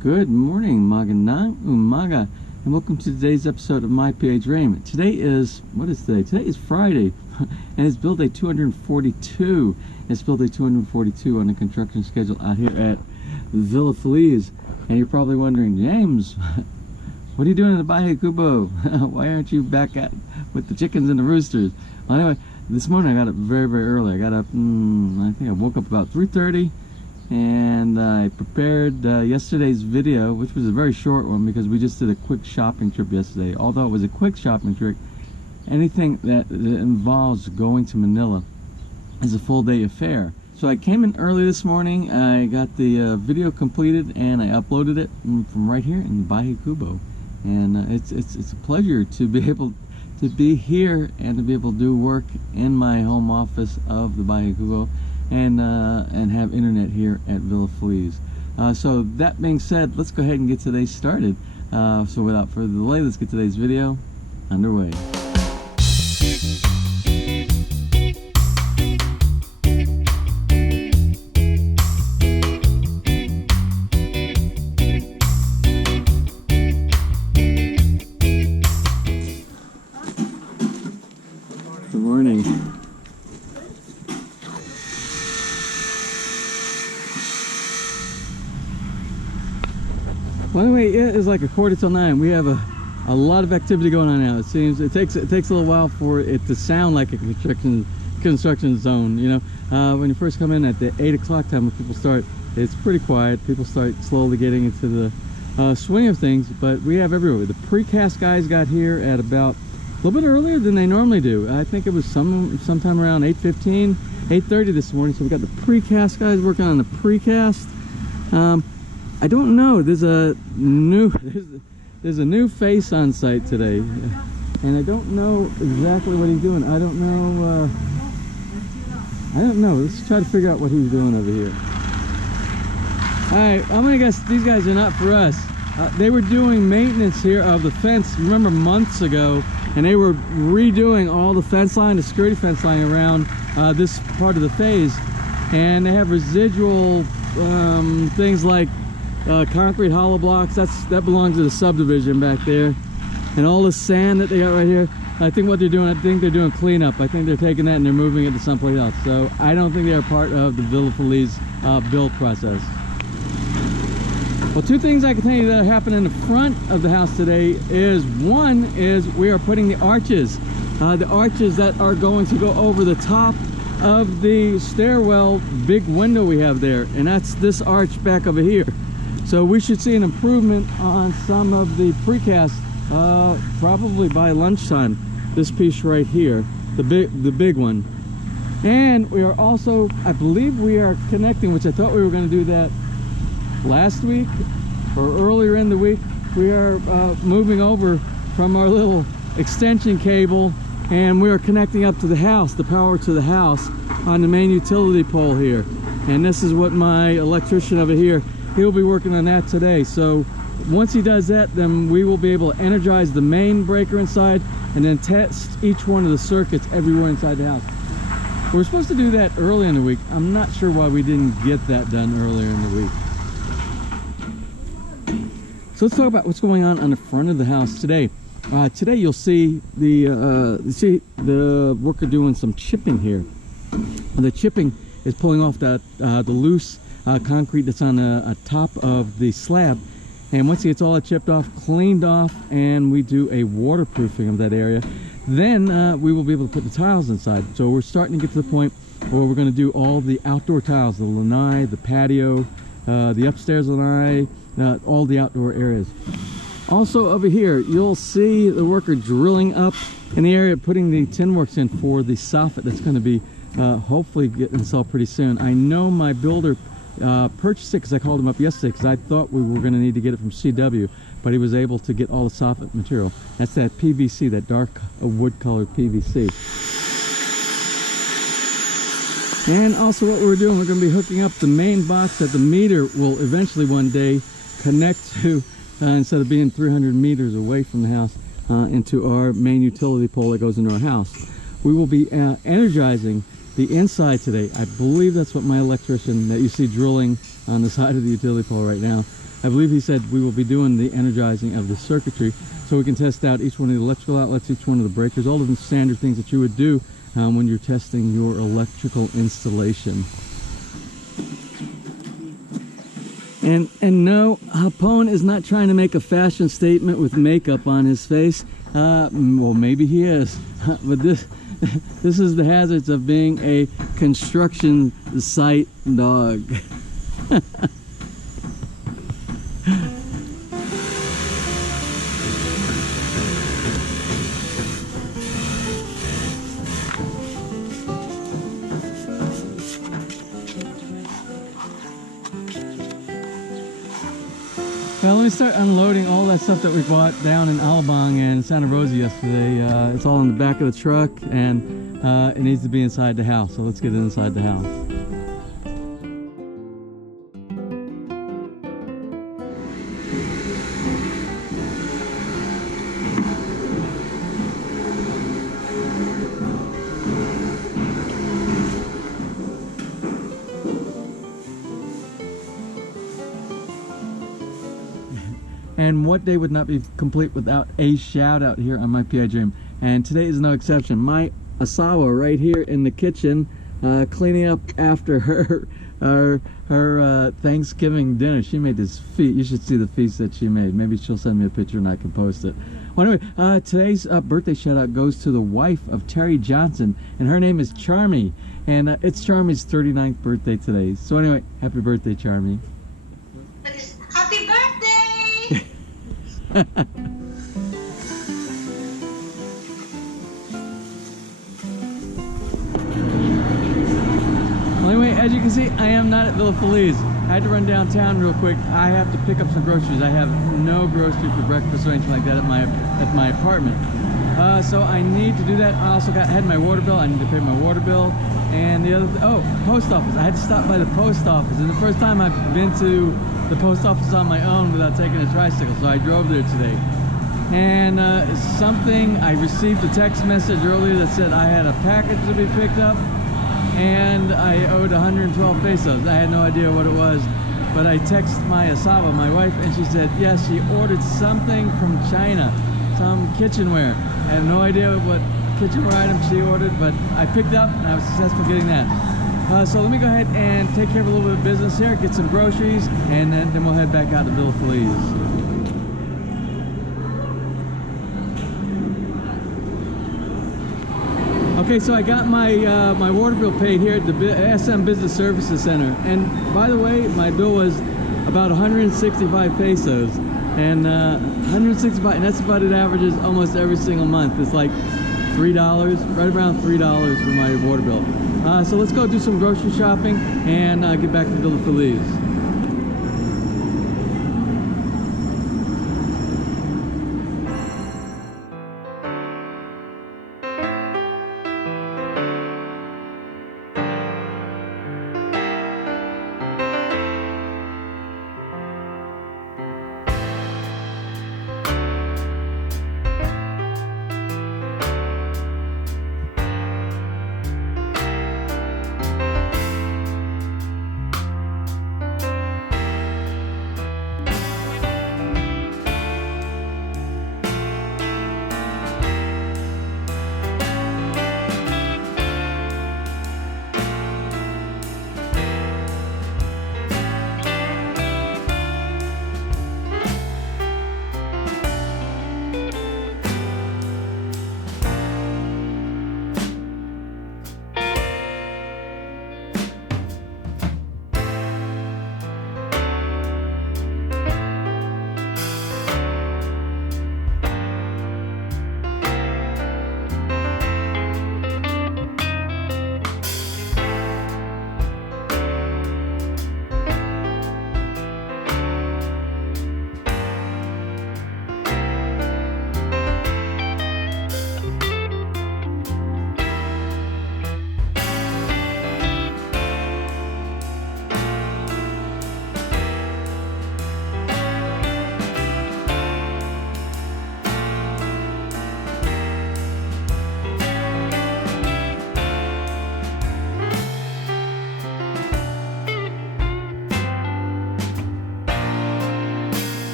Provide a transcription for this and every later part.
Good morning, magandang umaga, and welcome to today's episode of My PH Raymond. Today is, what is today? Today is Friday, and it's build day 242. It's build day 242 on the construction schedule out here at Villa FELIZ. And you're probably wondering, James, what are you doing in the Baje Cubo? Why aren't you back with the chickens and the roosters? Well, anyway, this morning I got up very, very early. I got up, I think I woke up about 3:30. And I prepared yesterday's video, which was a very short one because we just did a quick shopping trip yesterday. Although it was a quick shopping trip, anything that involves going to Manila is a full day affair. So I came in early this morning, I got the video completed, and I uploaded it from right here in the Baje Cubo. And it's a pleasure to be able to be here and to be able to do work in my home office of the Baje Cubo. And have internet here at Villa FELIZ. So that being said, let's go ahead and get today started. So without further delay, let's get today's video underway. Good morning. Well, anyway, it is like 8:45. We have a lot of activity going on now. It seems it takes a little while for it to sound like a construction zone. You know, when you first come in at the 8 o'clock time, when people start, it's pretty quiet. People start slowly getting into the swing of things. But we have everywhere. The precast guys got here at about a little bit earlier than they normally do. I think it was sometime around 8:15, 8:30 this morning. So we got the precast guys working on the precast. I don't know. There's a new face on site today, and I don't know exactly what he's doing. I don't know. Let's try to figure out what he's doing over here. All right, I'm gonna guess these guys are not for us. They were doing maintenance here of the fence. Remember months ago, and they were redoing all the fence line, the security fence line around this part of the phase, and they have residual things like concrete hollow blocks. That belongs to the subdivision back there, and all the sand that they got right here. I think what they're doing, they're doing cleanup. I think they're taking that and they're moving it to someplace else. So I don't think they're part of the Villa FELIZ build process. Well, two things I can tell you that happen in the front of the house today is, one is we are putting the arches that are going to go over the top of the stairwell big window we have there, and that's this arch back over here. So we should see an improvement on some of the precast probably by lunchtime. This piece right here, the big one. And we are also, I believe we are connecting, which I thought we were going to do that last week or earlier in the week. We are moving over from our little extension cable, and we are connecting up to the house, the power to the house on the main utility pole here. And this is what my electrician over here, he'll be working on that today. So once he does that, then we will be able to energize the main breaker inside and then test each one of the circuits everywhere inside the house. We're supposed to do that early in the week. I'm not sure why we didn't get that done earlier in the week. So let's talk about what's going on the front of the house today. Today you'll see the worker doing some chipping here. The chipping is pulling off the loose concrete that's on the top of the slab, and once he gets all that chipped off, cleaned off, and we do a waterproofing of that area, then we will be able to put the tiles inside. So we're starting to get to the point where we're going to do all the outdoor tiles, the lanai, the patio, the upstairs lanai, all the outdoor areas. Also over here you'll see the worker drilling up in the area, putting the tin works in for the soffit that's going to be hopefully get installed pretty soon. I know my builder purchased it because I called him up yesterday because I thought we were going to need to get it from CW, but he was able to get all the soffit material. That's that PVC, that dark wood colored PVC. And also what we're doing, we're going to be hooking up the main box that the meter will eventually one day connect to, instead of being 300 meters away from the house, into our main utility pole that goes into our house. We will be energizing the inside today. I believe that's what my electrician that you see drilling on the side of the utility pole right now I believe he said we will be doing the energizing of the circuitry so we can test out each one of the electrical outlets, each one of the breakers, all of the standard things that you would do when you're testing your electrical installation. And no, Hapone is not trying to make a fashion statement with makeup on his face. Well, maybe he is, but this is the hazards of being a construction site dog. Well, let me start unloading all that stuff that we bought down in Alabang and Santa Rosa yesterday. It's all in the back of the truck, and it needs to be inside the house. So let's get it inside the house. And what day would not be complete without a shout out here on My PI Dream? And today is no exception. My Asawa right here in the kitchen, cleaning up after her Thanksgiving dinner. She made this feast. You should see the feast that she made. Maybe she'll send me a picture and I can post it. Well, anyway, today's birthday shout out goes to the wife of Terry Johnson, and her name is Charmy. And it's Charmy's 39th birthday today. So anyway, happy birthday, Charmy. Happy birthday! Well, anyway, as you can see, I am not at Villa Feliz. I had to run downtown real quick. I have to pick up some groceries. I have no groceries for breakfast or anything like that at my apartment. So I need to do that. I also had my water bill. I need to pay my water bill. And the other, post office. I had to stop by the post office. It's the first time I've been to the post office on my own without taking a tricycle, so I drove there today. And I received a text message earlier that said I had a package to be picked up, and I owed 112 pesos. I had no idea what it was, but I texted my Asawa, my wife, and she said, yes, she ordered something from China, some kitchenware. I have no idea what kitchenware item she ordered, but I picked up and I was successful getting that. So let me go ahead and take care of a little bit of business here, get some groceries, and then we'll head back out to Villa Feliz. Okay, so I got my my water bill paid here at the SM Business Services Center, and by the way, my bill was about 165 pesos, and 165, and that's about it averages almost every single month. It's like $3, right around $3 for my water bill. So let's go do some grocery shopping and get back to Villa Feliz.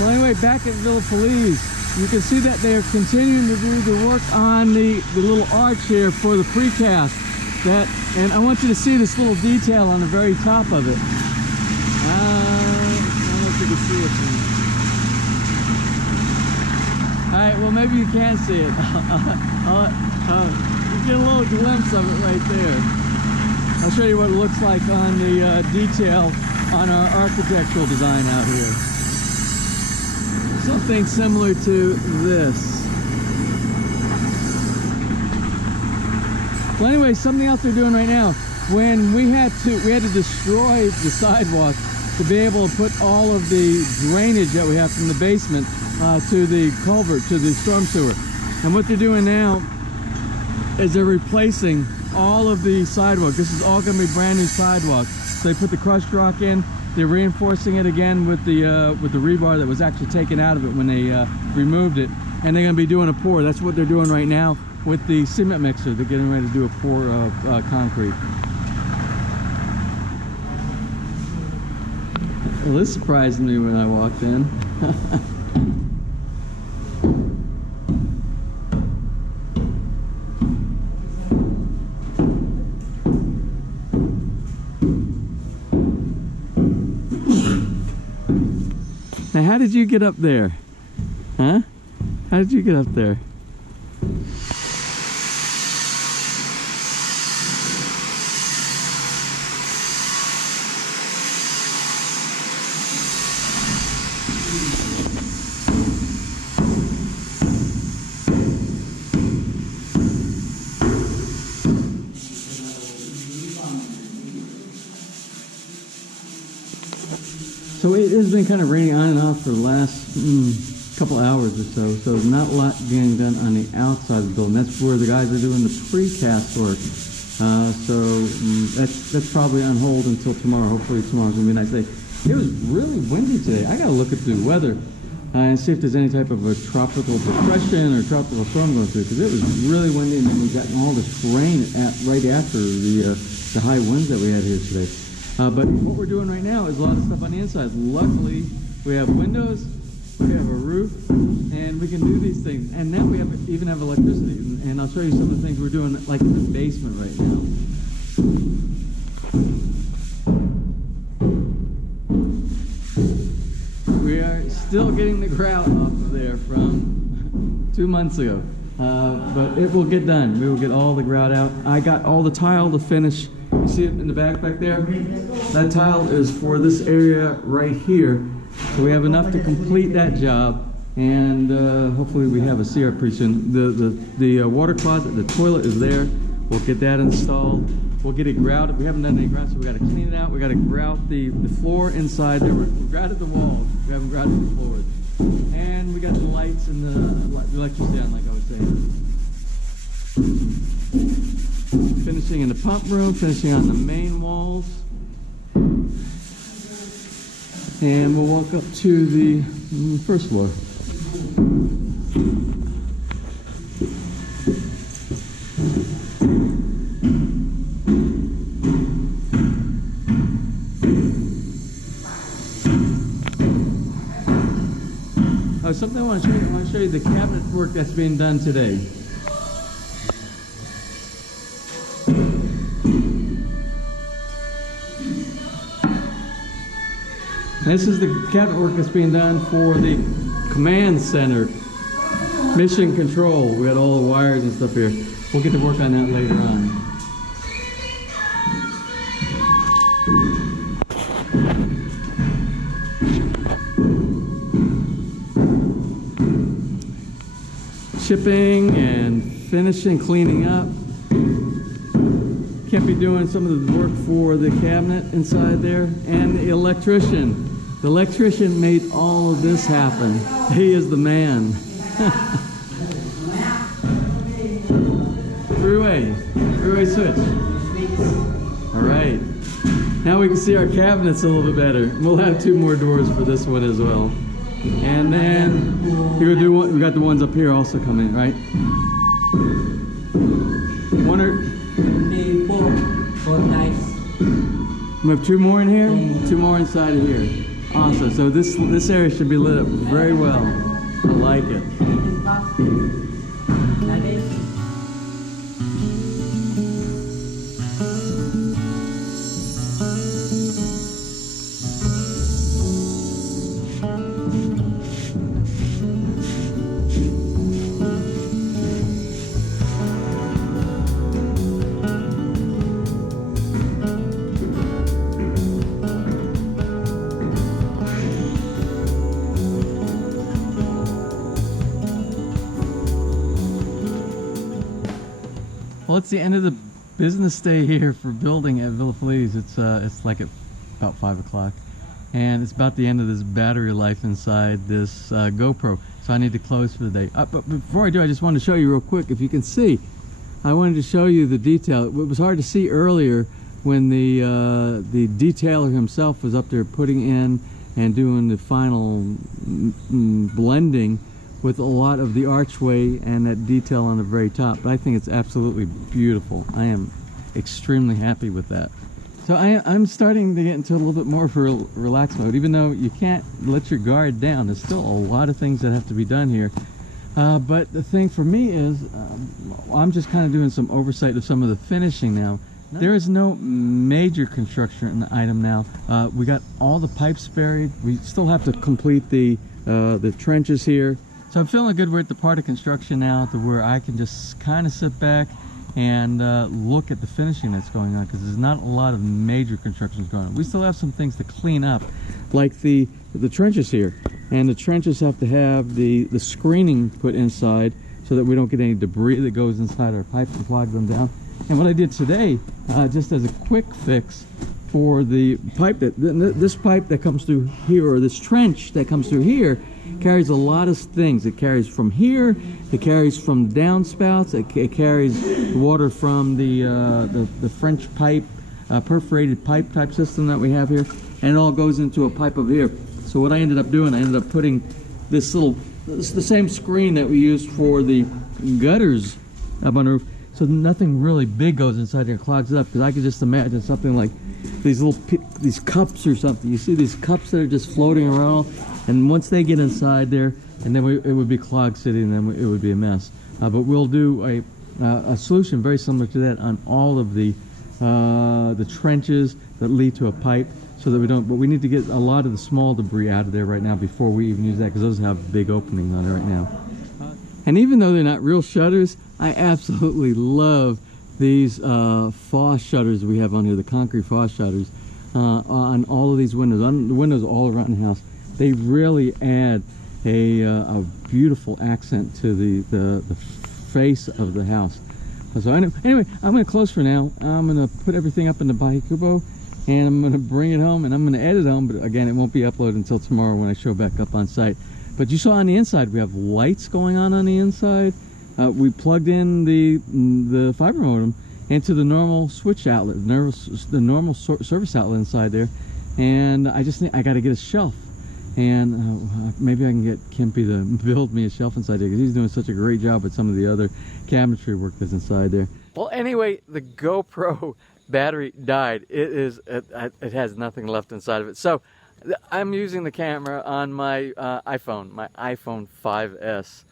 Well, anyway, back at Little FELIZ, you can see that they are continuing to do the work on the little arch here for the precast. And I want you to see this little detail on the very top of it. I don't know if you can see it. All right, well, maybe you can see it. You get a little glimpse of it right there. I'll show you what it looks like on the detail on our architectural design out here. Something similar to this. Well, anyway, something else they're doing right now. When we had to destroy the sidewalk to be able to put all of the drainage that we have from the basement to the culvert, to the storm sewer. And what they're doing now is they're replacing all of the sidewalk. This is all going to be brand new sidewalk. So they put the crushed rock in. They're reinforcing it again with the rebar that was actually taken out of it when they removed it. And they're going to be doing a pour. That's what they're doing right now with the cement mixer. They're getting ready to do a pour of concrete. Well, this surprised me when I walked in. Now, how did you get up there? Huh? How did you get up there? So it has been kind of raining on and off for the last couple hours or so. So not a lot getting done on the outside of the building. That's where the guys are doing the precast work. That's probably on hold until tomorrow. Hopefully tomorrow's gonna be a nice day. It was really windy today. I gotta look at the weather and see if there's any type of a tropical depression or tropical storm going through, because it was really windy, and then we got all this rain right after the high winds that we had here today. But what we're doing right now is a lot of stuff on the inside. Luckily, we have windows, we have a roof, and we can do these things. And now we even have electricity. And I'll show you some of the things we're doing, like in the basement right now. We are still getting the grout off of there from 2 months ago. But it will get done. We will get all the grout out. I got all the tile to finish. You see it in the back there? That tile is for this area right here. So we have enough to complete that job, and hopefully we have a CR pretty soon. The water closet, the toilet is there. We'll get that installed. We'll get it grouted. We haven't done any grout, so we got to clean it out. We got to grout the floor inside there. We grouted the walls. We haven't grouted the floors. And we got the lights and the electricity on, like I was saying. Finishing in the pump room, finishing on the main walls. And we'll walk up to the first floor. Something I want to show you. I want to show you the cabinet work that's being done today. This is the cabinet work that's being done for the command center, mission control. We had all the wires and stuff here. We'll get to work on that later on. Chipping and finishing, cleaning up. Can't be doing some of the work for the cabinet inside there. And the electrician. The electrician made all of this happen. He is the man. Freeway switch. All right. Now we can see our cabinets a little bit better. We'll have 2 more doors for this one as well. And then we got the ones up here also coming, right? One or four nights. We have 2 more in here, 2 more inside of here. Awesome. So this area should be lit up very well. I like it. Well, it's the end of the business day here for building at Villa FELIZ. It's like at about 5 o'clock, and it's about the end of this battery life inside this GoPro. So I need to close for the day. But before I do, I just wanted to show you real quick. If you can see, I wanted to show you the detail. It was hard to see earlier when the detailer himself was up there putting in and doing the final blending with a lot of the archway and that detail on the very top. But I think it's absolutely beautiful. I am extremely happy with that. So I'm starting to get into a little bit more of a relax mode. Even though you can't let your guard down, there's still a lot of things that have to be done here. But the thing for me is I'm just kind of doing some oversight of some of the finishing now. There is no major construction item now. We got all the pipes buried. We still have to complete the trenches here. So I'm feeling good. We're at the part of construction now to where I can just kind of sit back and look at the finishing that's going on, because there's not a lot of major construction going on. We still have some things to clean up, like the trenches here. And the trenches have to have the screening put inside so that we don't get any debris that goes inside our pipes and clog them down. And what I did today, just as a quick fix for the pipe, this pipe that comes through here, or this trench that comes through here, carries a lot of things. It carries from here, it carries from downspouts, it carries water from the French pipe, perforated pipe type system that we have here, and it all goes into a pipe over here. So what I ended up doing, I ended up putting this the same screen that we used for the gutters up on the roof, so nothing really big goes inside there and clogs it up. Because I could just imagine something like these cups or something. You see these cups that are just floating around, and once they get inside there, and then it would be clogged city, and then it would be a mess. But we'll do a solution very similar to that on all of the trenches that lead to a pipe, so that we don't. But we need to get a lot of the small debris out of there right now before we even use that, because those have big openings on it right now. And even though they're not real shutters, I absolutely love these faucet shutters we have on here, the concrete faucet shutters on all of these windows, on the windows all around the house. They really add a beautiful accent to the face of the house. So anyway, I'm going to close for now. I'm going to put everything up in the Bahikubo, and I'm going to bring it home, and I'm going to edit home. But again, it won't be uploaded until tomorrow when I show back up on site. But you saw on the inside, we have lights going on the inside. We plugged in the fiber modem into the normal switch outlet, the normal service outlet inside there. And I got to get a shelf. And maybe I can get Kimpy to build me a shelf inside there, because he's doing such a great job with some of the other cabinetry work that's inside there. Well, anyway, the GoPro battery died. It has nothing left inside of it. So I'm using the camera on my iPhone 5S.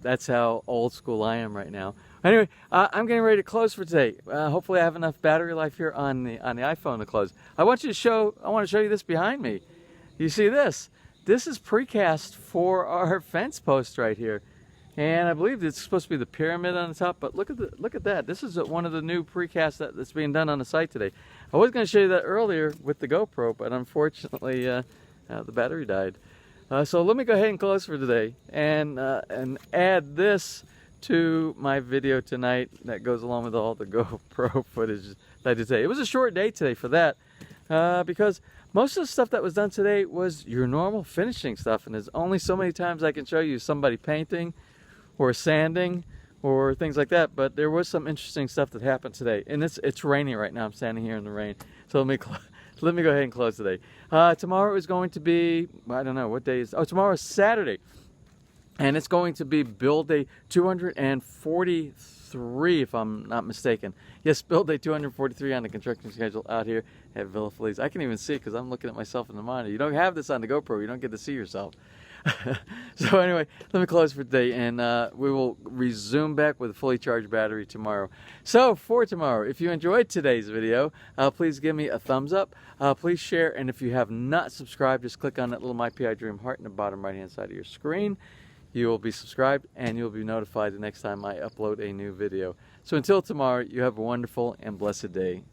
That's how old school I am right now. Anyway, I'm getting ready to close for today. Hopefully I have enough battery life here on the iPhone to close. I want to show you this behind me. You see this? This is precast for our fence post right here. And I believe it's supposed to be the pyramid on the top, but look at that. This is one of the new precasts that's being done on the site today. I was going to show you that earlier with the GoPro, but unfortunately the battery died. So let me go ahead and close for today, and add this to my video tonight that goes along with all the GoPro footage that I did today. It was a short day today for that, because most of the stuff that was done today was your normal finishing stuff, and there's only so many times I can show you somebody painting or sanding or things like that. But there was some interesting stuff that happened today, and it's raining right now. I'm standing here in the rain, so let me go ahead and close today. Tomorrow is going to be, I don't know what day is. Oh, tomorrow is Saturday, and it's going to be build day 243 243, if I'm not mistaken. Yes, build day 243 on the construction schedule out here at Villa FELIZ. I can even see it because I'm looking at myself in the monitor. You don't have this on the GoPro. You don't get to see yourself. So anyway, let me close for today, and we will resume back with a fully charged battery tomorrow. So for tomorrow, if you enjoyed today's video, please give me a thumbs up. Please share, and if you have not subscribed, just click on that little My PI Dream heart in the bottom right hand side of your screen. You will be subscribed, and you'll be notified the next time I upload a new video. So until tomorrow, you have a wonderful and blessed day.